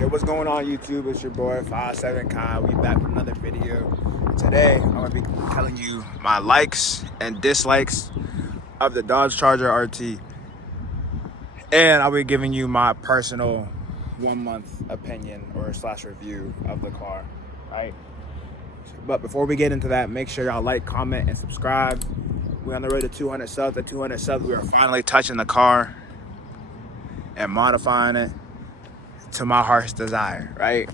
Yo, what's going on YouTube? It's your boy 57 Kai. We back with another video. Today I'm gonna be telling you my likes and dislikes of the Dodge Charger RT, and I'll be giving you my personal 1 month opinion or slash review of the car. Right? But before we get into that, make sure y'all like, comment, and subscribe. We're on the road to 200 subs. At 200 subs, we are finally touching the car and modifying it to my heart's desire, right?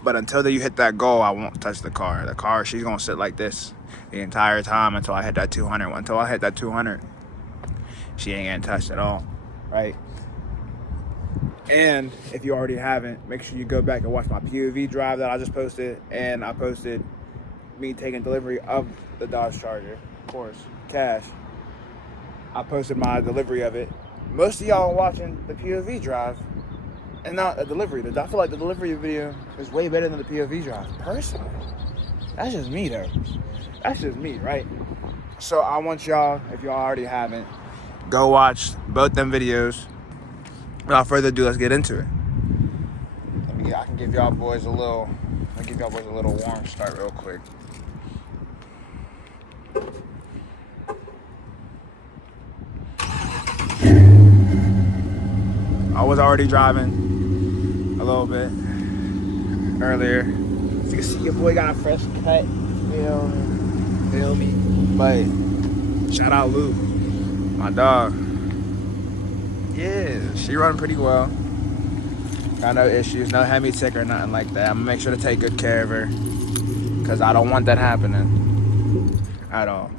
But until you hit that goal, I won't touch the car. The car, she's gonna sit like this the entire time until I hit that 200. Until I hit that 200, she ain't getting touched at all, right? And if you already haven't, make sure you go back and watch my POV drive that I just posted. And I posted me taking delivery of the Dodge Charger, of course, cash. I posted my delivery of it. Most of y'all are watching the POV drive and not a delivery. I feel like the delivery video is way better than the POV drive, personally. That's just me, though. That's just me, right? So I want y'all, if y'all already haven't, go watch both them videos. Without further ado, let's get into it. I can give y'all boys a little warm start real quick. I was already driving a little bit earlier. As you can see, your boy got a fresh cut. Feel me? But shout out Luke, my dog. Yeah, she running pretty well. Got no issues, no Hemi tick or nothing like that. I'm gonna make sure to take good care of her, because I don't want that happening at all.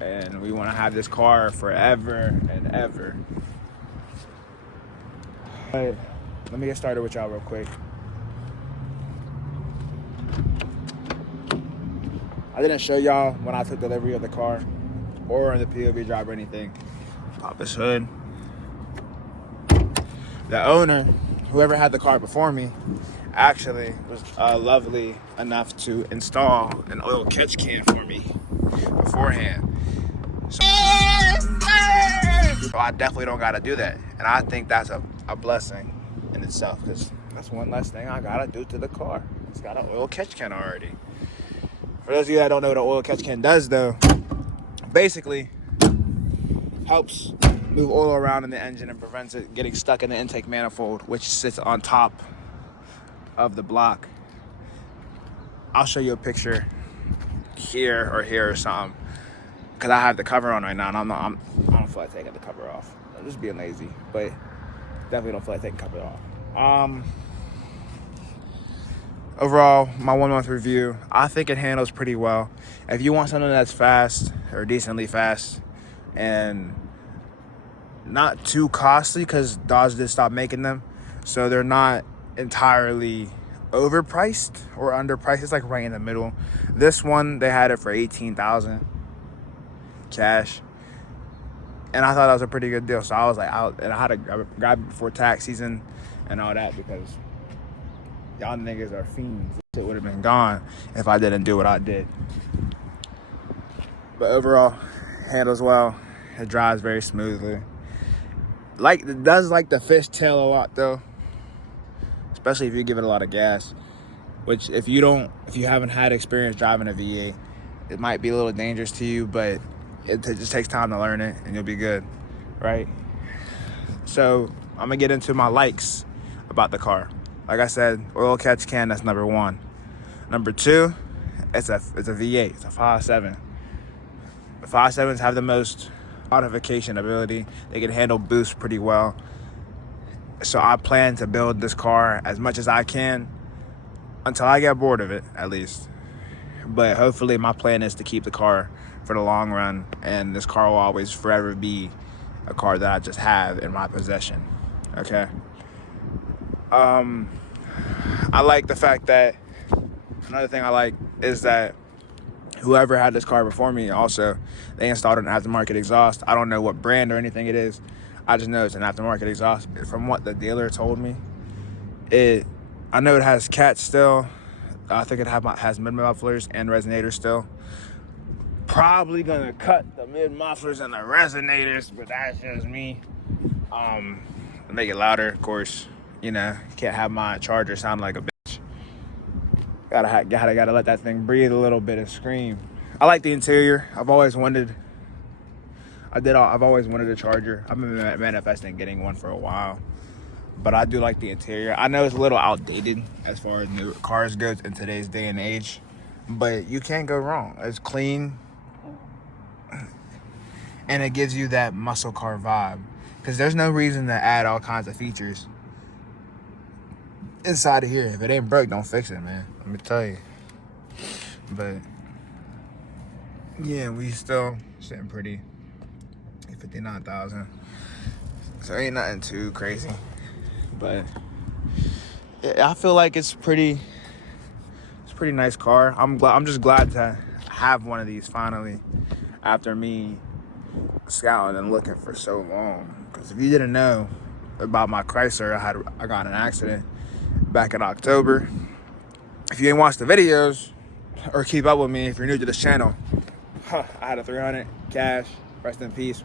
And we want to have this car forever and ever. But let me get started with y'all real quick. I didn't show y'all when I took delivery of the car or in the POV drive or anything. Pop this hood. The owner, whoever had the car before me, actually was lovely enough to install an oil catch can for me beforehand. So I definitely don't gotta do that. And I think that's a blessing in itself, because that's one less thing I gotta do to the car. It's got an oil catch can already. For those of you that don't know what an oil catch can does, though, basically helps move oil around in the engine and prevents it getting stuck in the intake manifold, which sits on top of the block. I'll show you a picture here or something, because I have the cover on right now, and I don't feel like taking the cover off. I'm just being lazy, but definitely don't feel like taking the cover off. Overall, my 1 month review, I think it handles pretty well. If you want something that's fast or decently fast and not too costly, because Dodge did stop making them, so they're not entirely overpriced or underpriced. It's like right in the middle. This one, they had it for $18,000 cash, and I thought that was a pretty good deal. So I was like, I had to grab it before tax season and all that, because y'all niggas are fiends. It would have been gone if I didn't do what I did. But overall, handles well. It drives very smoothly. It does like the fishtail a lot, though, especially if you give it a lot of gas. Which, if you haven't had experience driving a V8, it might be a little dangerous to you, but it just takes time to learn it, and you'll be good, right? So I'm gonna get into my likes about the car. Like I said, oil catch can, that's number one. Number two, it's a V8, it's a 5.7. The 5.7s have the most modification ability. They can handle boost pretty well. So I plan to build this car as much as I can until I get bored of it, at least. But hopefully my plan is to keep the car for the long run, and this car will always forever be a car that I just have in my possession. Okay. I like the fact that, another thing I like is that whoever had this car before me, also, they installed an aftermarket exhaust. I don't know what brand or anything it is. I just know it's an aftermarket exhaust. From what the dealer told me, I know it has cats still. I think it has mid mufflers and resonators still. Probably gonna cut the mid mufflers and the resonators, but that's just me. Make it louder, of course. You know, you can't have my Charger sound like a bitch. Gotta let that thing breathe a little bit and scream. I like the interior. I've always wanted a Charger. I've been manifesting getting one for a while. But I do like the interior. I know it's a little outdated as far as new cars go in today's day and age, but you can't go wrong. It's clean, and it gives you that muscle car vibe. Because there's no reason to add all kinds of features inside of here. If it ain't broke, don't fix it, man. Let me tell you. But yeah, we still sitting pretty. 59,000. So ain't nothing too crazy. But yeah, I feel like it's a pretty nice car. I'm just glad to have one of these finally after me scouting and looking for so long. Because if you didn't know about my Chrysler, I got in an accident back in October. If you ain't watched the videos or keep up with me, if you're new to this channel, I had a 300 cash, rest in peace,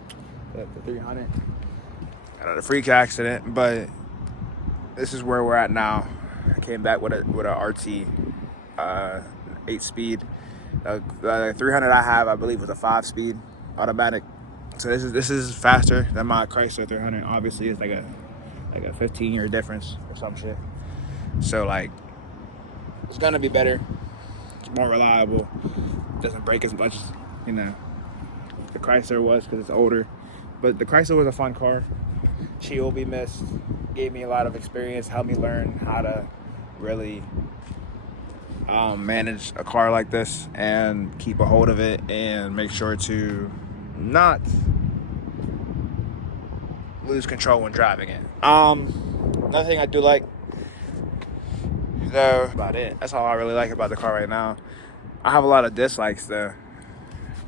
the 300. I had a freak accident, but this is where we're at now. I came back with a RT, 8-speed. The 300 I have, I believe, was a 5-speed automatic. So this is faster than my Chrysler 300. Obviously, it's like a 15-year difference or some shit. So like, it's gonna be better. It's more reliable. It doesn't break as much as, you know, the Chrysler was because it's older. But the Chrysler was a fun car. She will be missed. Gave me a lot of experience, helped me learn how to really manage a car like this and keep a hold of it and make sure to not lose control when driving it. Another thing I do like, though, about it, that's all I really like about the car right now. I have a lot of dislikes though.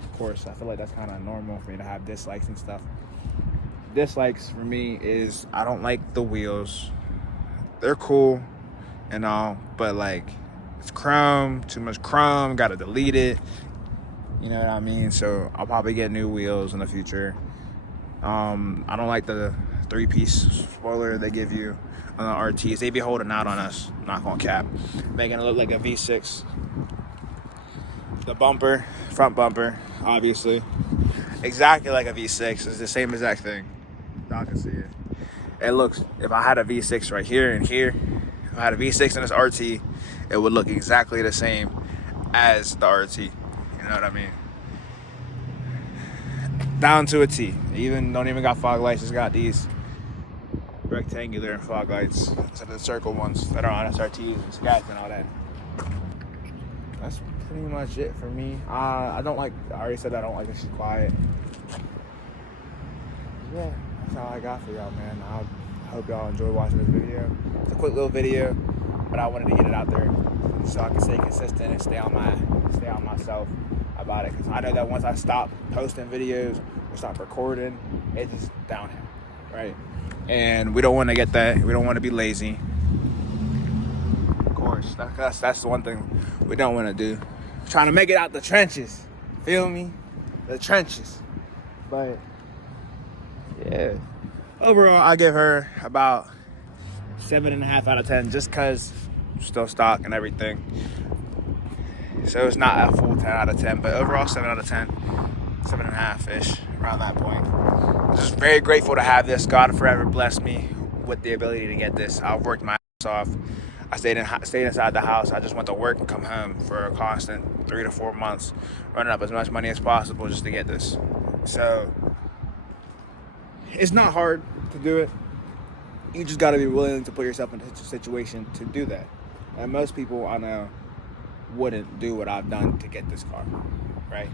Of course, I feel like that's kind of normal for me to have dislikes and stuff. Dislikes for me is I don't like the wheels. They're cool and all, but like, it's chrome, too much chrome, gotta delete it. You know what I mean? So I'll probably get new wheels in the future. I don't like the 3-piece spoiler they give you on the RTs. They be holding out on us, not gonna cap, making it look like a V6. The bumper, front bumper, obviously, exactly like a V6. It's the same exact thing. Y'all can see it. It looks, if I had a V6 right here and here, if I had a V6 in this RT, it would look exactly the same as the RT. You know what I mean? Down to a T. Don't even got fog lights, just got these rectangular fog lights instead of the circle ones that are on SRTs and scats and all that. That's pretty much it for me. I already said I don't like it. She's quiet. Yeah, that's all I got for y'all, man. I hope y'all enjoy watching this video. It's a quick little video, but I wanted to get it out there so I can stay consistent and stay on myself about it. Because I know that once I stop posting videos or stop recording, it's just downhill, right? And we don't want to get that. We don't want to be lazy. Of course, that's the one thing we don't want to do. Trying to make it out the trenches. Feel me? The trenches. But yeah, overall, I give her about 7.5 out of 10, just cause still stock and everything. So it's not a full 10 out of 10, but overall 7 out of 10, 7.5-ish, around that point. I'm just very grateful to have this. God forever blessed me with the ability to get this. I've worked my ass off. I stayed inside the house. I just went to work and come home for a constant 3 to 4 months, running up as much money as possible just to get this. So it's not hard to do it. You just got to be willing to put yourself in a situation to do that. And most people I know wouldn't do what I've done to get this car, right?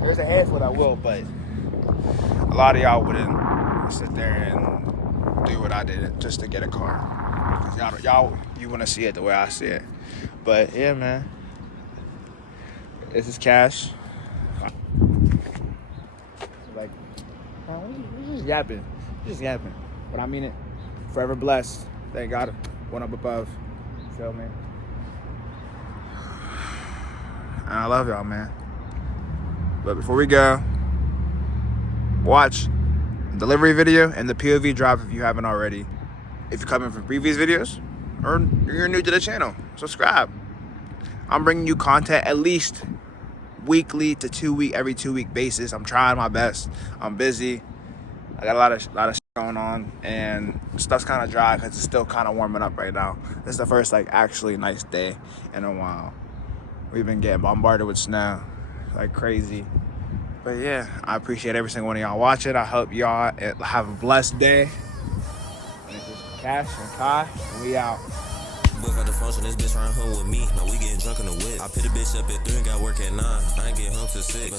There's a handful that will, but a lot of y'all wouldn't sit there and do what I did just to get a car. Because you want to see it the way I see it. But yeah, man, this is cash. Like, we're just yapping. But I mean it. Forever blessed. Thank God. One up above. Feel me? And I love y'all, man. But before we go, watch the delivery video and the POV drop if you haven't already. If you're coming from previous videos or you're new to the channel, subscribe. I'm bringing you content at least weekly to every 2 week basis. I'm trying my best. I'm busy. I got a lot of shit going on, and stuff's kind of dry because it's still kind of warming up right now. This is the first like actually nice day in a while. We've been getting bombarded with snow like crazy. But yeah, I appreciate every single one of y'all watching. I hope y'all have a blessed day. And this is Cash and Kai, and we out. Book out the function, this bitch run home with me. Now we getting drunk in the whip. I put the bitch up at 3 and got work at 9. I ain't get home till 6.